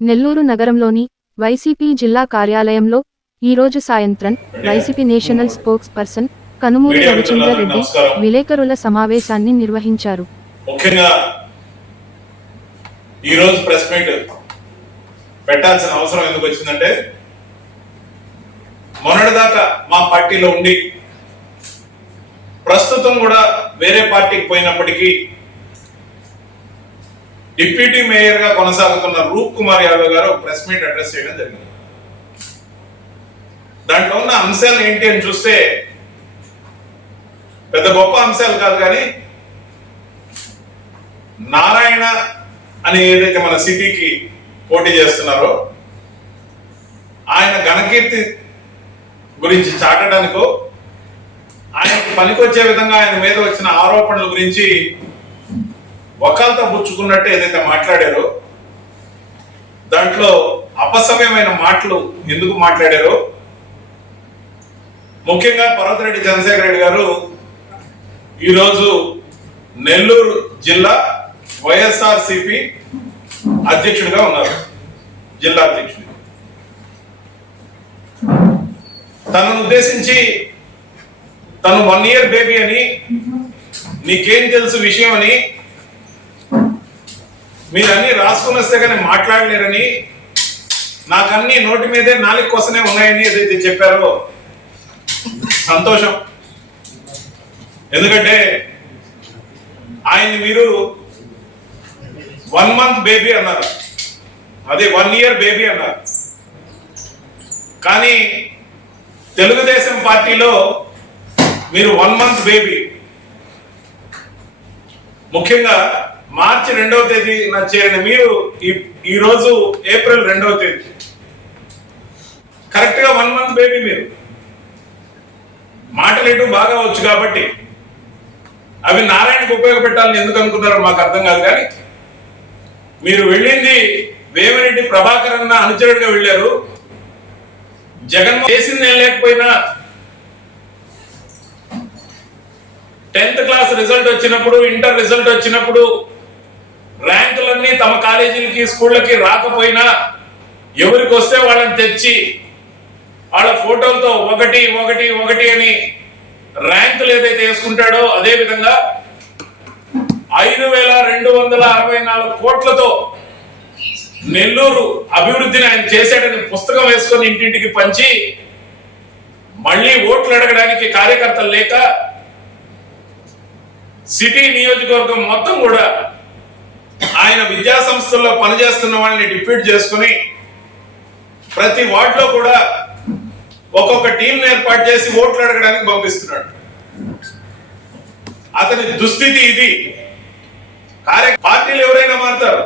నెల్లూరు నగరంలోని వైసీపీ జిల్లా కార్యాలయంలో ఈరోజు సాయంత్రం YCP national spokesperson Kanumuri Ravichandra Reddy. విలేకరుల సమావేశాన్ని నిర్వహించారు ముఖ్యంగా ఈరోజు ప్రెస్ మీట్ పెట్టాల్సిన అవసరం ఎందుకు వచ్చిందంటే మొన్నటిదాకా మా పార్టీలో ఉండి ప్రస్తుతం కూడా వేరే పార్టీకి పోయినప్పటికీ డిప్యూటీ మేయర్గా కొనసాగుతున్న రూప్ కుమార్ యాదవ్ గారు ప్రెస్ మీట్ అడ్రస్ చేయడం జరిగింది. దాంట్లో ఉన్న అంశాలు ఏంటి అని చూస్తే పెద్ద గొప్ప అంశాలు కాదు కానీ నారాయణ అని ఏదైతే మన సిటీకి పోటీ చేస్తున్నారో ఆయన ఘనకీర్తి గురించి చాటడానికో ఆయనకు పనికొచ్చే విధంగా ఆయన మీద వచ్చిన ఆరోపణల గురించి వకాలతో పుచ్చుకున్నట్టు ఏదైతే మాట్లాడారో దాంట్లో అపసమయమైన మాటలు ఎందుకు మాట్లాడారో ముఖ్యంగా పర్వతరెడ్డి చంద్రశేఖర రెడ్డి గారు ఈరోజు నెల్లూరు జిల్లా వైఎస్ఆర్ సిపి అధ్యక్షుడిగా ఉన్నారు జిల్లా అధ్యక్షుడు. తనను ఉద్దేశించి తను వన్ ఇయర్ బేబీ అని నీకేం తెలుసు విషయం అని మీరు అన్ని రాసుకుని వస్తే కానీ మాట్లాడలేరని నాకన్నీ నోటి మీదే నాలుగు కోసమే ఉన్నాయని ఏదైతే చెప్పారో సంతోషం. ఎందుకంటే ఆయన్ని మీరు వన్ మంత్ బేబీ అన్నారు. అదే వన్ ఇయర్ బేబీ అన్నారు. కానీ తెలుగుదేశం పార్టీలో మీరు వన్ మంత్ బేబీ. ముఖ్యంగా మార్చి రెండవ తేదీ చేరిన మీరు ఈ- ఈ రోజు ఏప్రిల్ రెండవ తేదీ. కరెక్ట్గా వన్ మంత్ బేబీ మీరు. మాటలేటు బాగా వచ్చు కాబట్టి అవి నారాయణకు ఉపయోగపెట్టాలని ఎందుకు అనుకున్నారో మాకు అర్థం కాదు కానీ మీరు వెళ్ళింది వేమిరెడ్డి ప్రభాకర్ అన్న అనుచరుడిగా వెళ్ళారు. జగన్ చేసింది ఏం లేకపోయినా టెన్త్ క్లాస్ రిజల్ట్ వచ్చినప్పుడు ఇంటర్ రిజల్ట్ వచ్చినప్పుడు ర్యాంకులన్నీ తమ కాలేజీలకి స్కూళ్ళకి రాకపోయినా ఎవరికి వస్తే వాళ్ళని తెచ్చి వాళ్ళ ఫోటోలతో ఒకటి ఒకటి ఒకటి అని ర్యాంకులు ఏదైతే వేసుకుంటాడో అదే విధంగా ఐదు వేల రెండు వందల అరవై నాలుగు కోట్లతో నెల్లూరు అభివృద్ధిని ఆయన చేశాడని పుస్తకం వేసుకొని ఇంటింటికి పంచి మళ్ళీ ఓట్లు అడగడానికి కార్యకర్తలు లేక సిటీ నియోజకవర్గం మొత్తం కూడా ఆయన విద్యా సంస్థల్లో పనిచేస్తున్న వాళ్ళని డిప్యూట్ చేసుకుని ప్రతి వార్డులో కూడా ఒక్కొక్క టీం ఏర్పాటు చేసి ఓట్లు అడగడానికి పంపిస్తున్నాడు. అతని దుస్థితి ఇది. కార్య పార్టీలు ఎవరైనా మారుతారు.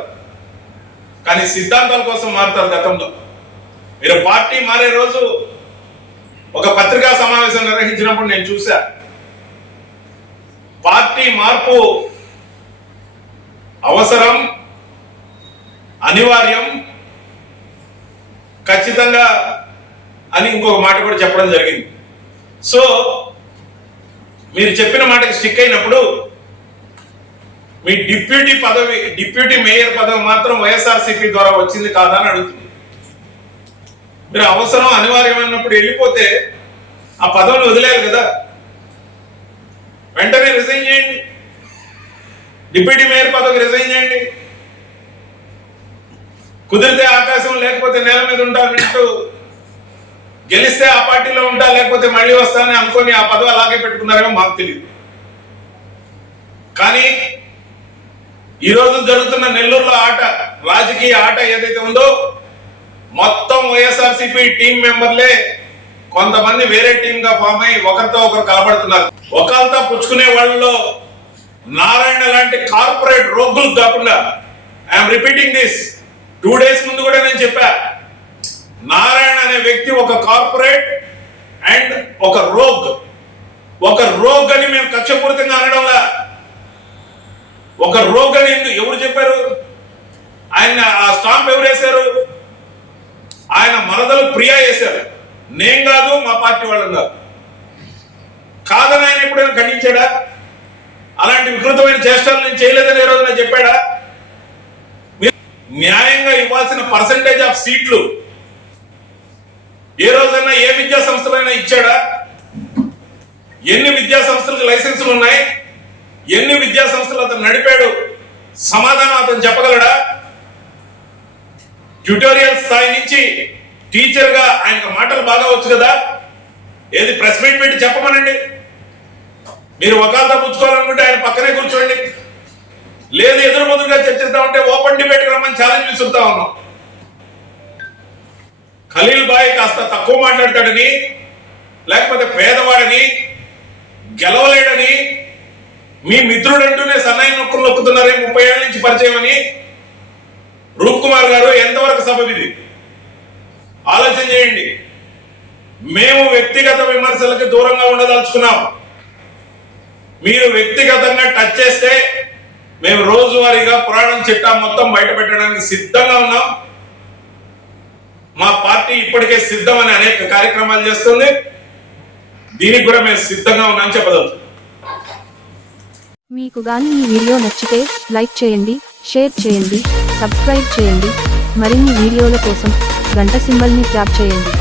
కానీ సిద్ధాంతాల కోసం మారుతారు గతంలో. మీరు పార్టీ మారే రోజు ఒక పత్రికా సమావేశం నిర్వహించినప్పుడు నేను చూశా. పార్టీ మార్పు అవసరం అనివార్యం ఖచ్చితంగా అని ఇంకొక మాట కూడా చెప్పడం జరిగింది. సో మీరు చెప్పిన మాటకి స్టిక్ అయినప్పుడు మీ డిప్యూటీ పదవి డిప్యూటీ మేయర్ పదవి మాత్రం వైఎస్ఆర్సీపీ ద్వారా వచ్చింది కాదా అని అడుగుతుంది. మీరు అవసరం అనివార్యమైనప్పుడు వెళ్ళిపోతే ఆ పదవిని వదిలేరు కదా. వెంటనే రిజైన్ చేయండి. డిప్యూటీ మేయర్ పదవికి రిజైన్ చేయండి. కుదిరితే ఆకాశం లేకపోతే నేల మీద ఉంటానంటూ గెలిస్తే ఆ పార్టీలో ఉంటా లేకపోతే మళ్ళీ వస్తానని అనుకొని ఆ పదవి అలాగే పెట్టుకున్నారేమో మాకు తెలియదు కానీ ఈ రోజు జరుగుతున్న నెల్లూరులో ఆట రాజకీయ ఆట ఏదైతే ఉందో మొత్తం వైఎస్ఆర్సీపీ టీం మెంబర్లే కొంతమంది వేరే టీం గా ఫామ్ అయి ఒకరితో ఒకరు కలబడుతున్నారు. ఒకరితో పుచ్చుకునే వాళ్ళలో నారాయణ లాంటి కార్పొరేట్ రోగులు కాకుండా I'm repeating this two days ముందు కూడా నేను చెప్పా నారాయణ అనే వ్యక్తి ఒక కార్పొరేట్ అండ్ ఒక రోగ్. ఒక రోగ్ అని మేము కక్షపూరితంగా అనడంలా ఒక రోగ్ అని ఎవరు చెప్పారు? ఆయన ఆ స్టాంప్ ఎవరు వేశారు? ఆయన మరదలు ప్రియా వేశారు. నేను కాదు మా పార్టీ వాళ్ళం కాదు. కాదని ఆయన ఎప్పుడైనా ఖండించాడా? అలాంటి వికృతమైన చేష్టాలు నేను చేయలేదని ఏ రోజున చెప్పాడా? న్యాయంగా ఇవ్వాల్సిన పర్సంటేజ్ ఆఫ్ సీట్లు ఏ రోజైనా ఏ విద్యా సంస్థలైనా ఇచ్చాడా? ఎన్ని విద్యా సంస్థలకు లైసెన్సులు ఉన్నాయి? ఎన్ని విద్యా సంస్థలు అతను నడిపాడు? సమాధానం అతను చెప్పగలడా? ట్యూటోరియల్ స్థాయి నుంచి టీచర్గా ఆయనకు మాటలు బాగా వచ్చు కదా? ఏది ప్రెస్ మీట్ పెట్టి చెప్పమనండి. మీరు ఒకళ్ళతో పుచ్చుకోవాలనుకుంటే ఆయన పక్కనే కూర్చోండి. లేదు ఎదురు బదులుగా చర్చిస్తామంటే ఓపెన్ డిబేట్ రమ్మని ఛాలెంజ్ విసురుతా ఉన్నాం. ఖలీల్ బాయ్ కాస్త తక్కువ మాట్లాడతాడని లేకపోతే పేదవాడని గెలవలేడని మీ మిత్రుడంటూనే సన్నాయి నొక్కులు నొక్కుతున్నారే ముప్పై ఏళ్ళ నుంచి పరిచయం అని రూప్ కుమార్ గారు ఎంతవరకు సబబ్ ఇది? ఆలోచన చేయండి. మేము వ్యక్తిగత విమర్శలకి దూరంగా ఉండదలుచుకున్నాం. మీరు వ్యక్తిగతంగా టచ్ చేస్తే మేము రోజువారీగా పురాణం చిట్టా మొత్తం బయట పెట్టడానికి సిద్ధంగా ఉన్నాం. మా పార్టీ ఇప్పటికే సిద్ధం అని అనేక కార్యక్రమాలు చేస్తుంది. దీనికి కూడా మేము సిద్ధంగా ఉన్నాం చెప్పదలుచుకున్నాం మీకు గాని ఈ వీడియో నచ్చితే లైక్ చేయండి షేర్ చేయండి సబ్స్క్రైబ్ చేయండి. మరిన్ని వీడియోల కోసం గంట సింబల్ని ట్యాప్ చేయండి.